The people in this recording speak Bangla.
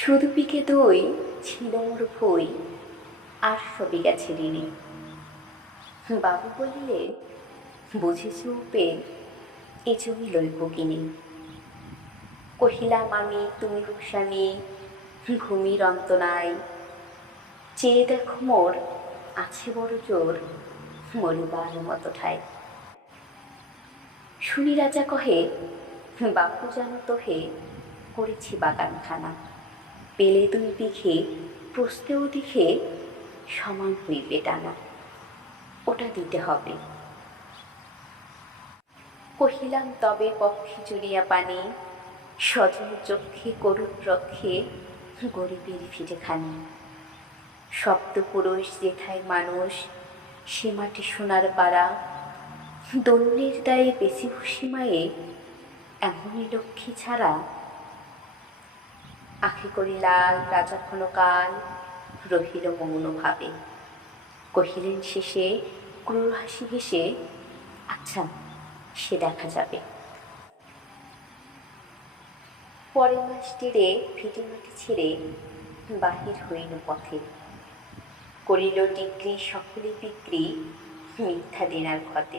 শুধু পিকে দই ছিল মোর ভই, আর সবই গেছে ঋণে। বাবু বলিলে, বুঝেছি উপেন, এ জমি লইব কিনে। কহিলাম আমি তুমি হুসামি, ভূমির অন্ত নাই। চেয়ে দেখো মোর আছে বড় জোর, মরিবার মতো ঠাই। শুনি রাজা কহে, বাপু জানো তো হে, করেছি বাগানখানা। পেলে 2 বিঘে, প্রস্তেও দিঘে, সমান হইবে টানা। ওটা দিতে হবে। কহিলাম তবে পক্ষে জুড়িয়া পানি, স্বজন চক্ষে করুণ রক্ষে, গরিবের ভিটেখানি। সপ্তপুরুষ যেথায় মানুষ, সে মাটি সোনার পাড়া। দন্যের দায়ে বেশি ভূষিমায়ে, এমনই লক্ষ্মী ছাড়া। আঁখি করি লাল রাজা ক্ষণকাল, রহিল মৌন ভাবে। কহিলেন শেষে ক্রূর হাসি হেসে, আচ্ছা সে দেখা যাবে। পরের মাস টেরে ভিটে মাটি ছেড়ে বাহির হইল পথে। করিল ডিক্রি সকলে বিক্রি, মিথ্যা দেনার ক্ষতে।